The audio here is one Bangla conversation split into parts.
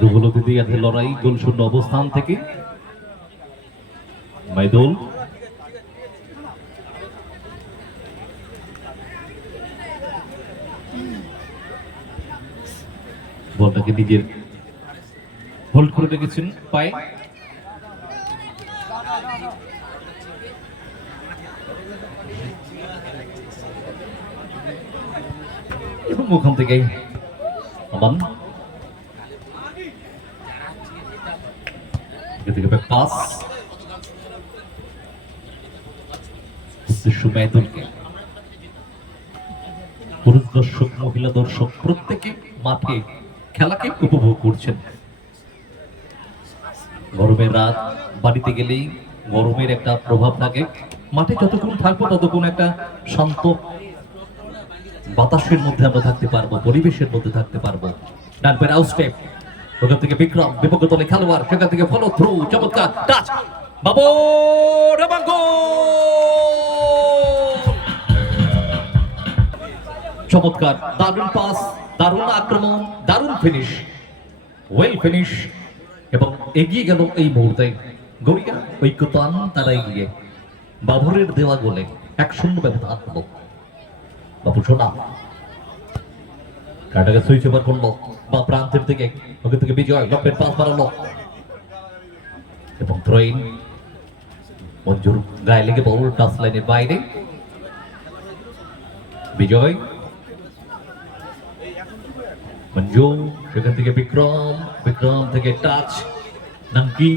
রুহুল দিদিয়াদের লড়াই গোল শূন্য অবস্থান থেকে মাইদুল বলটাকে নিজের হোল্ড করে রেখেছেন পায়ে এবং ওখান থেকে আমান পাস সুমেদুলকে পুরুষ দর্শক মহিলা দর্শক প্রত্যেকে মাঠে খেলাকে উপভোগ করছেন। গরমের রাত, বাড়িতে গেলেই গরমের একটা প্রভাব থাকে, মাঠে যতক্ষণ থাকবো ততক্ষণ একটা শান্ত বাতাসের মধ্যে আমরা থাকতে পারবো, পরিবেশের মধ্যে থাকতে পারবো। ডানপের আউট স্টেপ, ওখান থেকে বিক্রম বিপক্ষ দলে খেলোয়াড়, সেখান থেকে ফলো থ্রু, চমৎকার টাচ, বাবু রাবাঙ্গো, চমৎকার, দারুণ পাস, দারুণ আক্রমণ, দারুণ ফিনিশ, ওয়েল ফিনিশ, এবং এগিয়ে গেল এই মুহূর্তে গড়িয়া ঐক্যতান, তারা এগিয়ে বাবুরের দেওয়া গোলে 1-0 ব্যবধান হলো। বাবু সোনা কাটাকে সুইচ ওভার করলো বা প্রান্তের থেকে, ওখান থেকে বিজয় লম্বের পাস বাড়ালো এবং থ্রোইন, মঞ্জুর গায়ে লেগে বল টাচ লাইনের বাইরে, বিজয় মঞ্জু, সেখান থেকে বিক্রম, বিক্রম থেকে টাচ, নামকি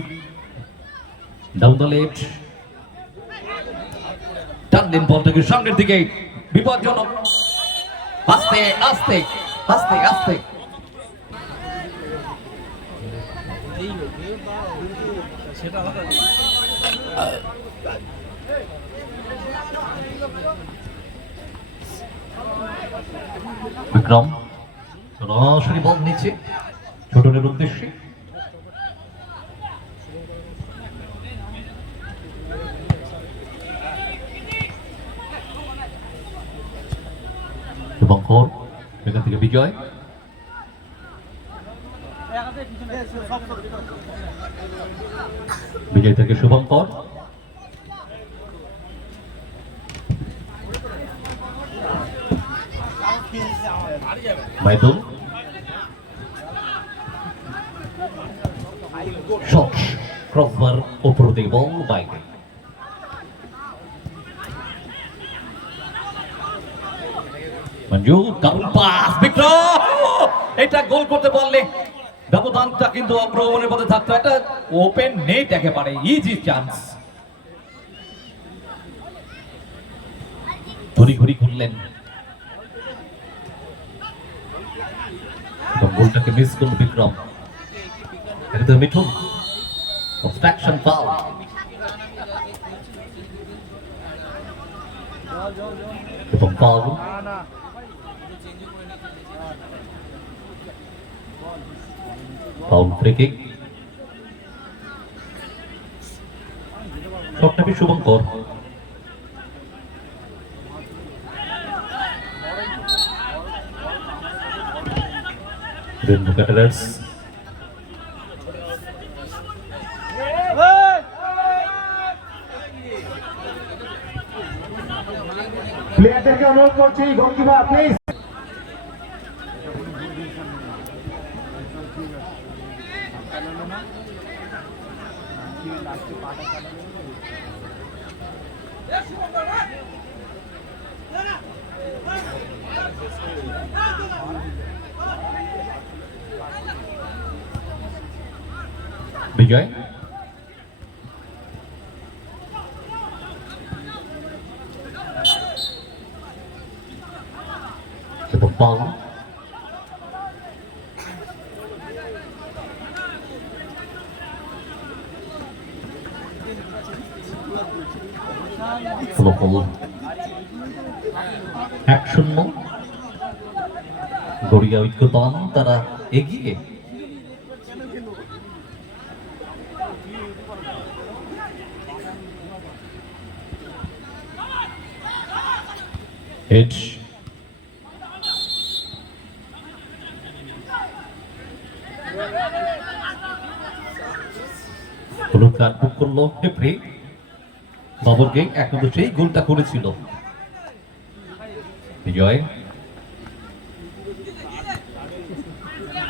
ডাউন দ্য লেফট, টান দিন বলটাকে সামনের দিকে, বিপজ্জনক, আস্তে আস্তে আস্তে আস্তে, বিক্রম সরাসরি বল নিচ্ছে ছোটনের উদ্দেশ্যে, শুভঙ্কর, এখান থেকে বিজয়, বিজয় থেকে শুভঙ্কর, মাইদুল, শট, ক্রসবার উপর দিয়ে বল বাইরে, মঞ্জু, দারুণ পাস, বিক্রম, এটা গোল করতে পারলে ব্যবধানটা কিন্তু অগ্রগণের মধ্যে থাকতো, একটা ওপেন নেট, একেবারে ইজি চান্স, ঘুরি ঘুরি ঘুরলেন এবং গোলটাকে মিস করল বিক্রম। এটা তো মিঠুন, অবস্ট্রাকশন ফাউল, এবং ফাউল, ফাউল ফ্রি কিক, শটটাকে শুভঙ্কর, রেনবো ক্যাটারার্স প্লেয়ারদেরকে অনুরোধ করছি, গোলকিপার প্লিজ। বিজয়, এবং বল, ফলাফল 1-0, গড়িয়া ঐক্যতান তারা এগিয়ে। হেড হলুদ কার্ড বুক করলো রেফারি বাবরকে, একমাত্র সেই গোলটা করেছিল বিজয়।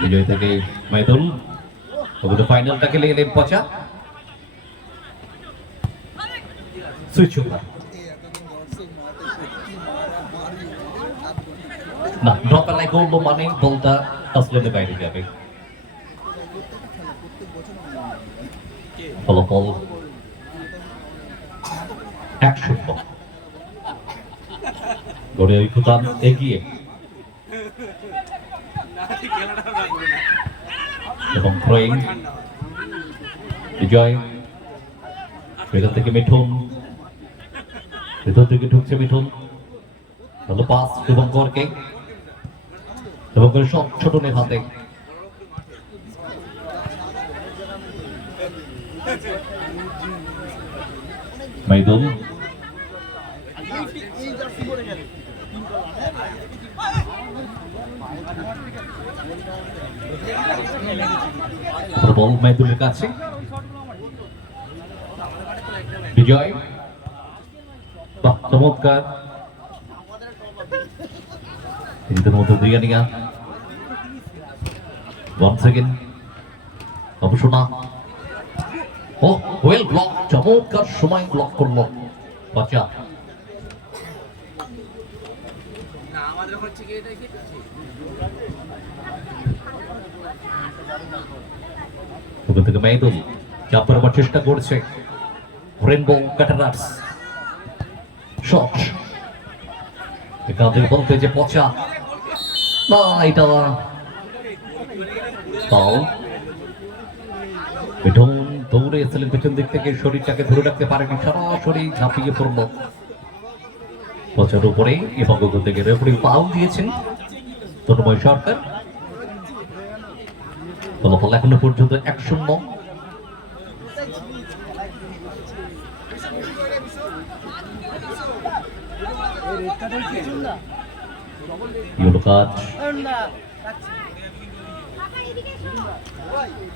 বিজয় থেকে মাইদুল ফাইনালটা খেলে এলেন পচা, সুইচ ওভার না, ড্রপ এলাই করলো মানে বলটা আসলে বাইরে যাবে। ফলাফল 1-0, গড়ে ঐক্যতান এগিয়ে এবং থ্রোয়িং বিজয়। ভেতর থেকে মিঠুন, ভেতর থেকে ঢুকছে মিঠুন, ভালো পাস শুভঙ্করকে, শুভঙ্কর সব ছোটনের হাতে। মাইদুল বল মাইদুলের কাছে, বিজয় বাহ চমৎকার, নিজেদের মধ্যে দিয়ে নিয়া once again অবসনা, ও ওয়েল ব্লক, চমৎকার সময় ব্লক করলো বাচ্চা। ওখান থেকে মাইদুল চাপ করার চেষ্টা করছে, রেনবো ক্যাটারার্স শট, এখান থেকে বলতে যে পচা না, এটা ফাউল। মিঠুন দৌড়ে এসেছিলেন পেছন দিক থেকে, শরীরটাকে ধরে রাখতে পারেনি, সরাসরি ঝাঁপিয়ে পড়ল পচার উপরেই এবং ওখান থেকে রেফারি ফাউল দিয়েছেন তন্ময় সরকার। ফলাফল এখনো পর্যন্ত 1-0। ইয়েলো কার্ড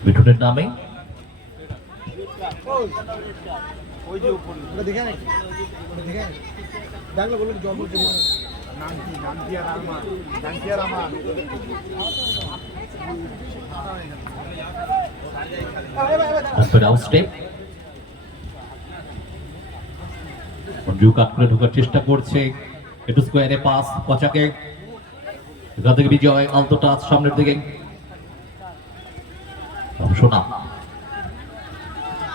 মিঠুনের নামে। ঢোকার চেষ্টা করছে, একটু স্কোয়ারে পাস পচাকে, এখান থেকে বিজয় আলতো টাচ সামনের দিকে, শোনা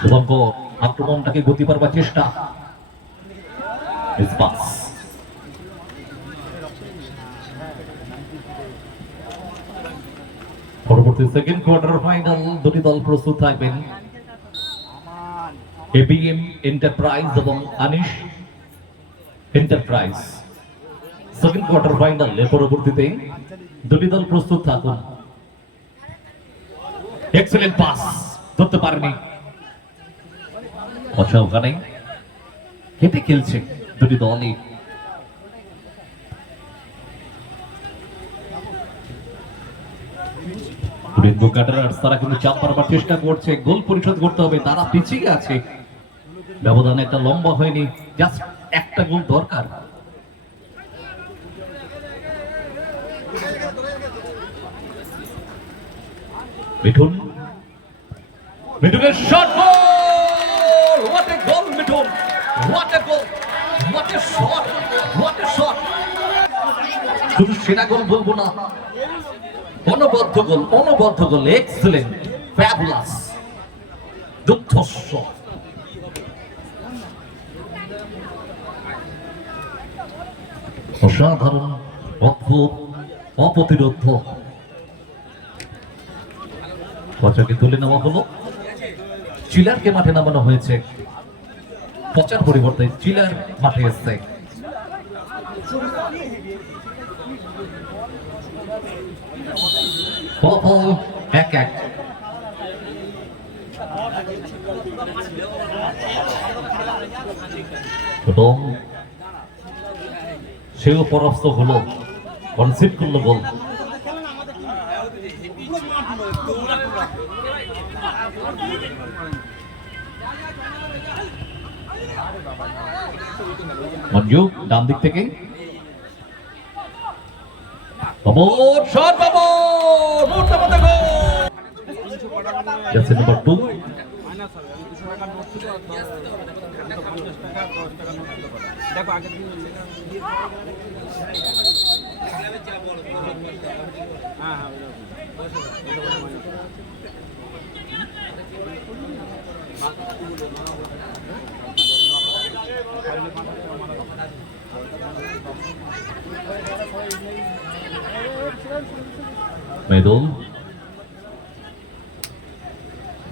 শুভঙ্কর আক্রমণটাকে গতি পারবার চেষ্টা, পরবর্তী সেকেন্ড কোয়ার্টার ফাইনাল দুটি দল প্রস্তুত থাকবেন, এবিএম এন্টারপ্রাইজ এবং Anish enterprise. Second quarter final এর পরবর্তীতে দুটি দল প্রস্তুত থাকুন। এক্সেলেন্ট পাস ধরতে পারেনি, আচ্ছা ওখানে হেঁটে খেলছে দুটি দলই। রেনবো ক্যাটারার্স তারা কিন্তু চাপ পারবার চেষ্টা করছে, গোল পরিশোধ করতে হবে, তারা পিছিয়ে আছে, ব্যবধান একটা লম্বা হয়নি, জাস্ট একটা গোল দরকার। মিঠুন, মিঠুনের shot, goal! What a goal Mithun, what a goal, what a shot, what a shot. শুধু সেরা গোল বলবো না, অনবদ্য গোল, অনবদ্য গোল, এক্সেলেন্ট, ফ্যাবুলাস, দুর্ধর্ষ। অসাধারণ, অদ্ভুত, অপ্রতিরোধ। পচাকে তুলে নেওয়া হলো, চিলারকে মাঠে নামানো হয়েছে, পচার পরিবর্তে চিলার মাঠে এসছে। ফলাফল 1-1। এবং সেও পরাস্ত হলো, কনসিড করলো গোল। মঞ্জু ডান দিক থেকে বাবর শট, বাবর মুহূর্তের মধ্যে গোল। জার্সি নাম্বার 2 দেখো আগের দিন হ্যাঁ হ্যাঁ মেদল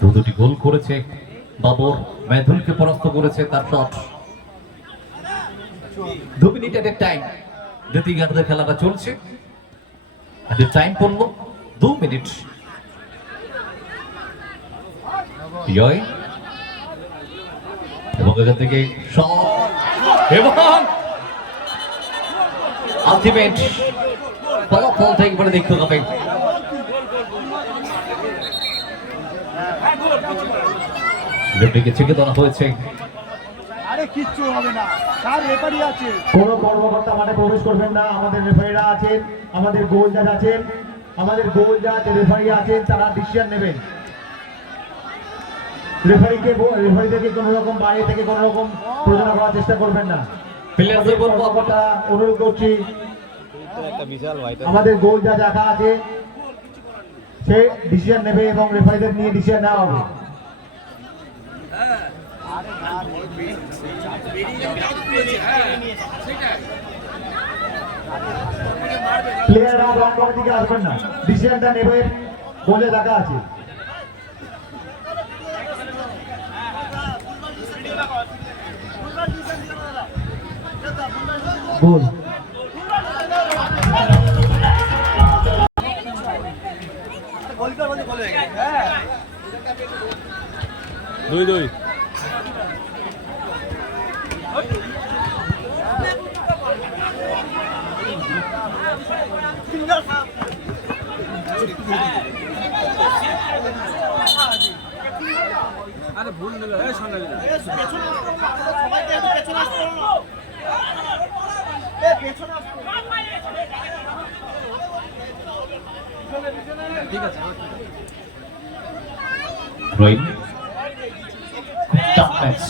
দুটি গোল করেছে বাবর, মেদুলকে পরাস্ত করেছে তার শট। 2 মিনিট এট এ টাইম, দ্বিতীয়ার্ধের খেলাটা চলছে। টাইম পড়লো 2 মিনিট। জয় এবং এখান থেকে শট এবং আলটিমেট ফলাফল একবারে দেখতে হবে। রেফারিকে চেকে দেওয়া হয়েছে। আরে কিচ্ছু হবে না, তার রেফারি আছে। কোনো কর্মকর্তা মাঠে প্রবেশ করবেন না। আমাদের রেফারিরা আছেন, আমাদের গোল জাজ আছেন, আমাদের গোল জাজ রেফারি আছেন, তারা ডিসিশন নেবেন। রেফারিদেরকে কোনো রকম বাইরে থেকে কোনো রকম প্রযোজনা করার চেষ্টা করবেন না। প্লেয়ারদের বলবো কর্মকর্তা অনুরোধ করছি, আমাদের গোল জাজ রাখা আছে, সে ডিসিশন নেবে এবং রেফারিদের নিয়ে ডিসিশন নেওয়া হবে। প্লেয়াররা রং করার দিকে আসবেন না, ডিসিশনটা নেবে গোলে রাখা আছে। গোল দুই দুই আরে ভুল নিল সামনে ঠিক আছে Right. Tough match.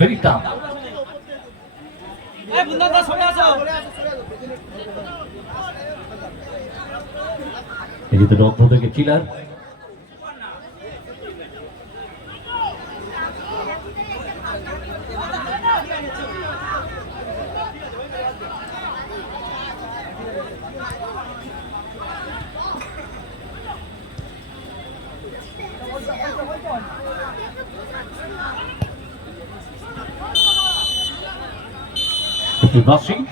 Very tough. এই যে রক্ত থেকে চিলার Rashid